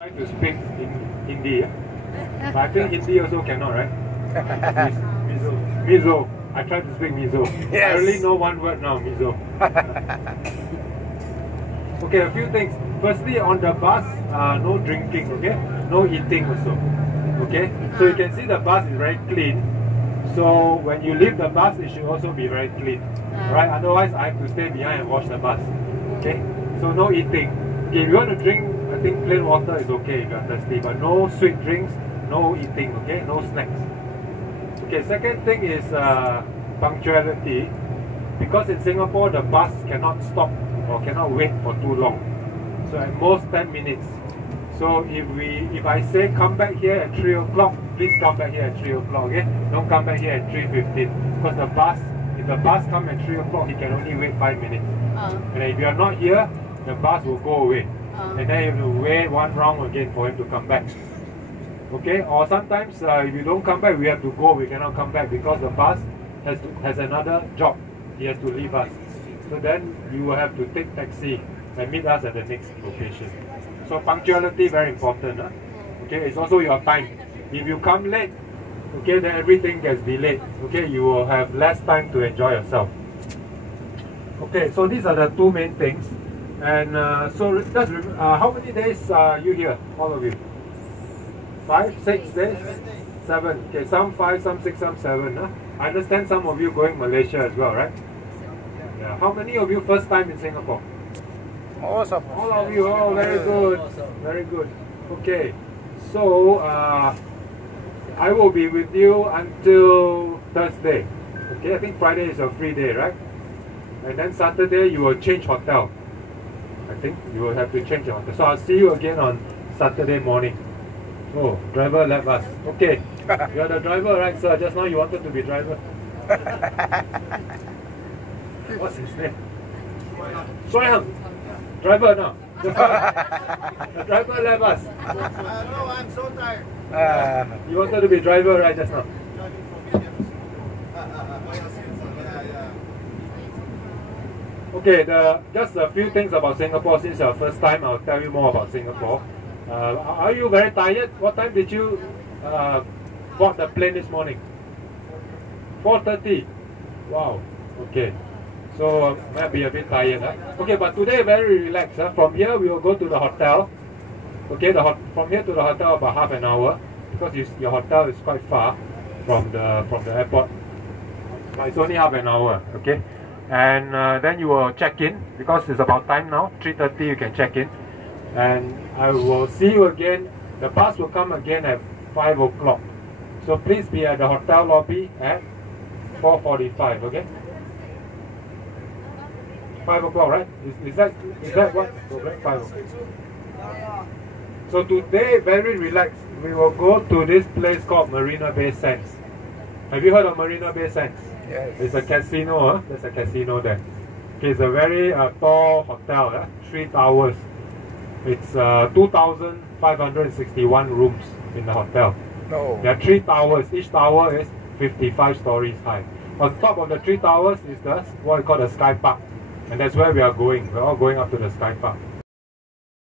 Try to speak in Hindi, but I think Hindi also cannot, right? Mizo. Mizo. I tried to speak Mizo. Yes. I only know one word now, Mizo. Okay, a few things. Firstly, on the bus, no drinking, okay? No eating also. Okay? So you can see the bus is very clean. So when you leave the bus, it should also be very clean. Right? Otherwise, I have to stay behind and wash the bus. Okay? So no eating. Okay, if you want to drink, I think plain water is okay if you are thirsty, but no sweet drinks, no eating, okay? No snacks. Okay, second thing is punctuality. Because in Singapore, the bus cannot stop or cannot wait for too long. So at most 10 minutes. So if I say come back here at 3 o'clock, please come back here at 3 o'clock, okay? Don't come back here at 3:15. Because the bus, if the bus comes at 3 o'clock, he can only wait 5 minutes. And if you are not here, the bus will go away. And then you have to wait one round again for him to come back. Okay? Or sometimes if you don't come back, we have to go. We cannot come back because the bus has another job. He has to leave us. So then you will have to take taxi and meet us at the next location. So punctuality very important. Okay? It's also your time. If you come late, okay, then everything gets delayed. Okay? You will have less time to enjoy yourself. Okay, so these are the two main things. And so just how many days are you here, all of you? 5, 6 days? 7. Okay, some 5, some 6, some 7. I understand some of you going Malaysia as well, right? Yeah. How many of you first time in Singapore? All of you. Oh, very good. Very good. Okay, so I will be with you until Thursday. Okay, I think Friday is a free day, right? And then Saturday you will change hotel. I think you will have to change your hotel. So I'll see you again on Saturday morning. Oh, driver left us. Okay, you're the driver, right, sir? Just now you wanted to be driver. What's his name? Soyang. Driver now. The driver left us. No, I'm so tired. You wanted to be driver, right, just now? Okay, just a few things about Singapore. Since it's your first time, I'll tell you more about Singapore. Are you very tired? What time did you board the plane this morning? 4:30. Wow. Okay. So might be a bit tired. Okay, but today very relaxed. From here we will go to the hotel. Okay, from here to the hotel about half an hour because your hotel is quite far from the airport. But it's only half an hour. Okay. And then you will check in because it's about time now. 3:30 you can check in. And I will see you again. The bus will come again at 5 o'clock. So please be at the hotel lobby at 4:45, okay? 5 o'clock, right? Is that what? 5 o'clock. So today, very relaxed. We will go to this place called Marina Bay Sands. Have you heard of Marina Bay Sands? Yes. It's a casino. There's a casino there. Okay, it's a very tall hotel. 3 towers. It's 2,561 rooms in the hotel. No. There are 3 towers. Each tower is 55 stories high. On top of the 3 towers is what we call the Sky Park. And that's where we are going. We're all going up to the Sky Park.